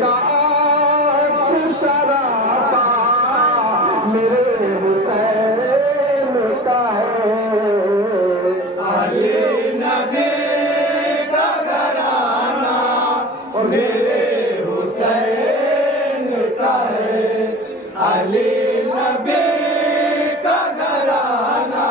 का अक्स सरापा मेरे हुसैन का है। अली नबी का घराना मेरे हुसैन का है। अली नबी का घराना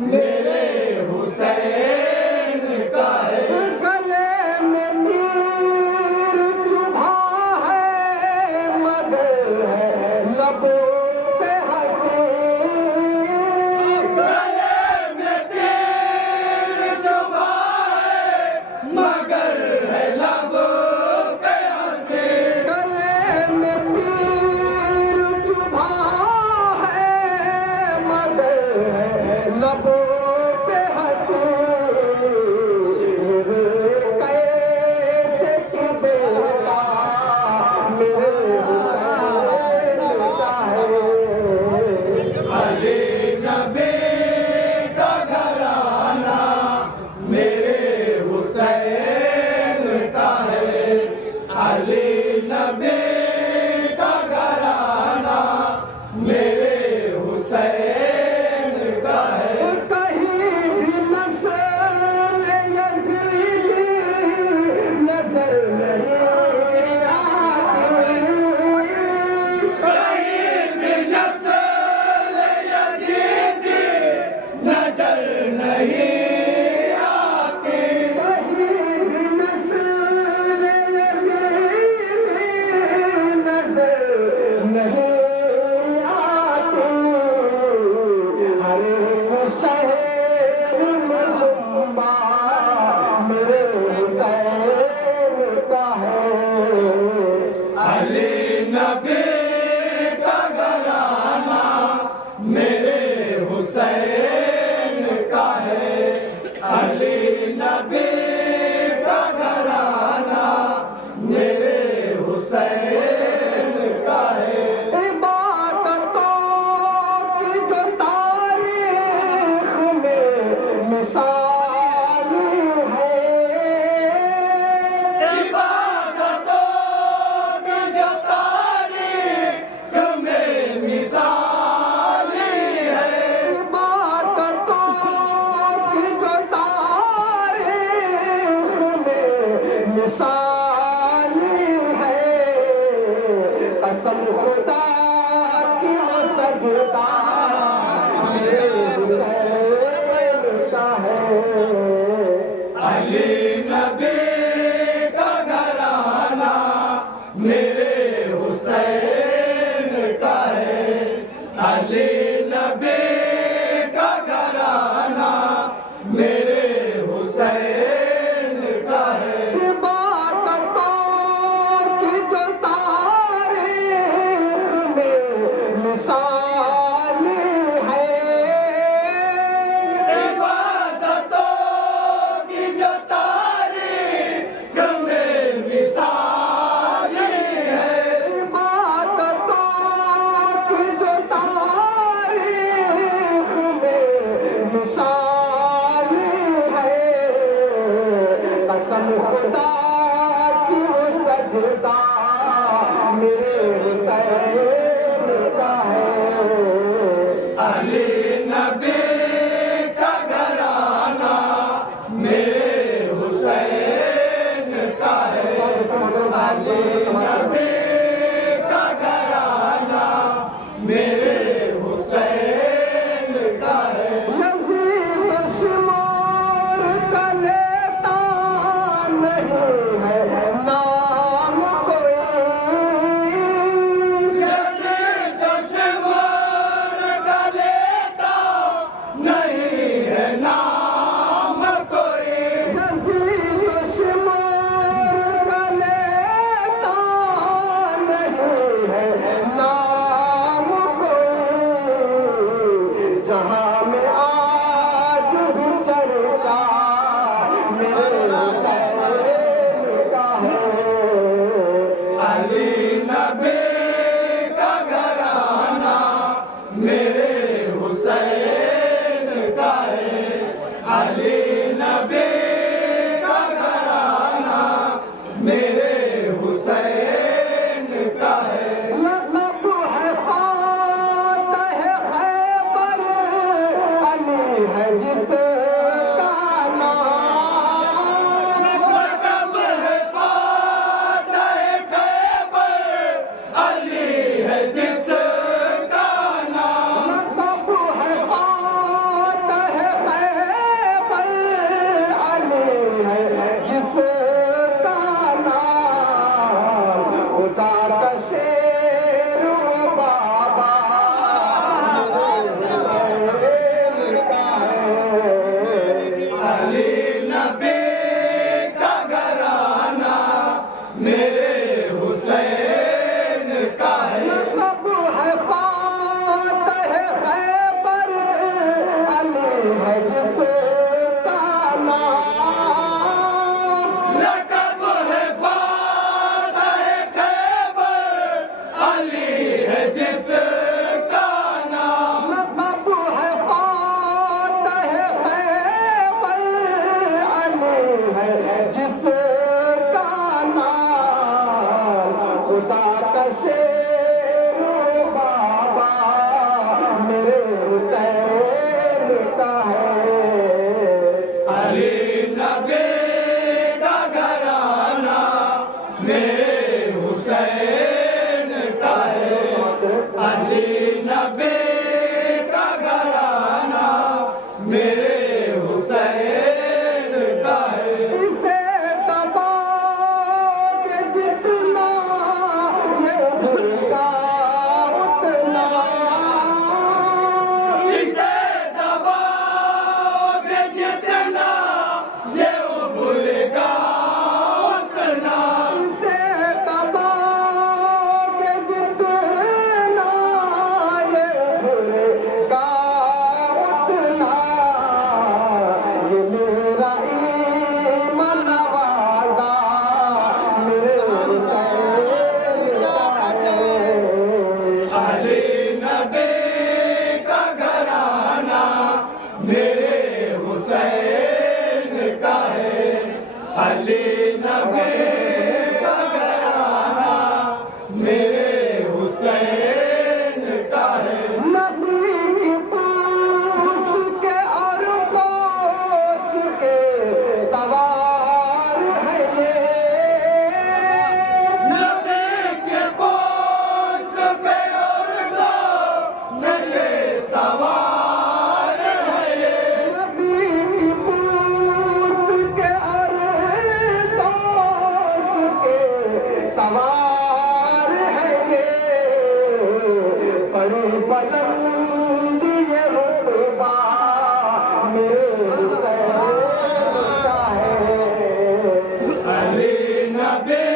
मेरे हुसैन का है। गले में तीर चुभा है मगर है लबों पे हंसी। गले में तीर चुभा है मगर है लबों पे हंसी। गले में तीर चुभा है मगर है लबों पे हंसी। मेरे कैसे की बेटा मेरे हुसैन का है। अली नबी का घराना मेरे हुसैन का है। अली नबी का घराना मेरे हुसैन का है। कहीं भी नस्ल यज़ीदी नजर नहीं आती। कहीं भी नस्ल यज़ीदी नजर नहीं आती। कहीं भी नस्ल यज़ीदी नजर नहीं आती। हर एक शहर में जुम्बा मेरे हुसैन का है। अली नबी का घराना मेरे हुसैन का है। अली नबी का घराना मेरे हुसैन का है। इबादतों की जो तारीख में मिसाल है। इबादतों की जो तारीख में मिसाल है। इबादतों की जो तारीख में मिसाल है। कसम खुदा की वो सजदा मेरे हुसैन का है। अली नबी का घराना मेरे हुसैन का है। अली नबी का घराना मेरे हुसैन का है। इबादतों की जो तारीख में मिसाल है। इबादतों की जो तारीख में मिसाल है। इबादतों की जो तारीख में मिसाल है। कसम खुदा की वो सजदा मेरे हुसैन का है। अली नबी का घराना मेरे हुसैन का है। अली नबी का घराना मेरे हुसैन का है। यज़ीद शुमार का लेता नहीं है नाम कोई। यज़ीद शुमार का लेता नहीं है नाम कोई। यज़ीद शुमार का लेता नहीं है नाम कोई। जहाँ में आज भी चर्चा मेरे हुसैन का है। अली नबी का घराना मेरे हुसैन का है। अली नबी का घराना मेरे हुसैन खुदा का शेर बाबा मेरे हुसैन का है। अली नबी का घराना मेरे हुसैन का है। अली नबी का घराना मेरे हुसैन का है। इसे दबा के जितना ये उभरेगा उतना, इसे दबाओगे जितना ये उभरेगा उतना, इसे दबा के जितना ये उभरेगा उतना। ये मेरा ईमान नवाज़ा मेरे हुसैन का है। अली नबी का घराना मेरे हुसैन का है। अली नबी का घराना मेरे हुसैन का है। नबी की पूछ के और कोस के सवार है ये। नबी के पोस्ट पे और दो सके सवार है ये। नबी की पूछ के और कोस के सवार है ये। बड़ी बुलंद ये रुतबा मेरे हुसैन का है। अली नबी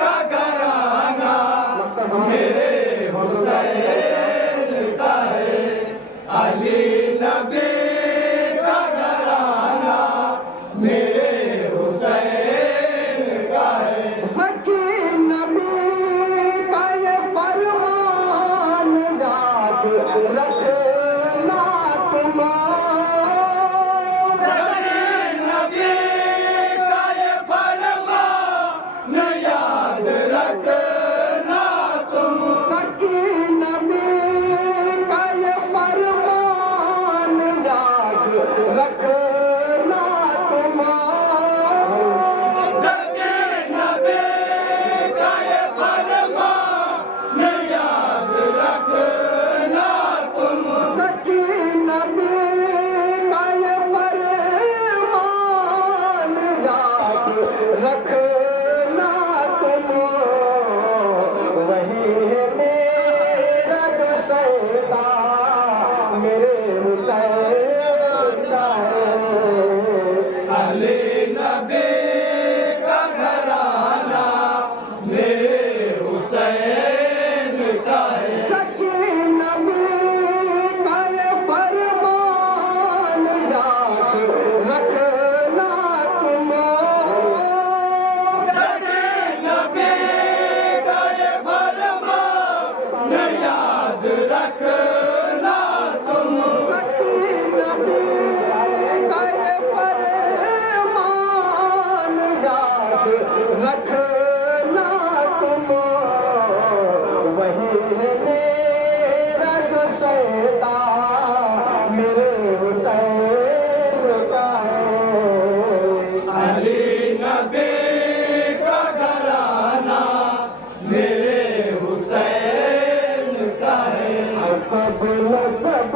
का घराना मेरे हुसैन का है। अली नबी का घराना मेरे हुसैन का है। ज़की नबी का ये फरमान याद रखना तुम। ज़की नबी का ये फरमान याद रखना तुम। ज़की नबी का ये फरमान याद रखना तुम। ज़की नबी का ये फरमान याद रखना तुम। ज़की नबी का ये फरमान याद रखना तुम। वही है मेरा जो सैदा मेरे हुसैन का है। अली नबी का घराना मेरे हुसैन का है। ज़की नबी का ये फरमान याद रखना तुम। ज़की नबी का ये फरमान याद रखना तुम। ज़की नबी का ये फरमान याद रखना तुम। वही है मेरा जो सैदा मेरे हुसैन का है। अली नबी का घराना मेरे हुसैन का है। सब नसब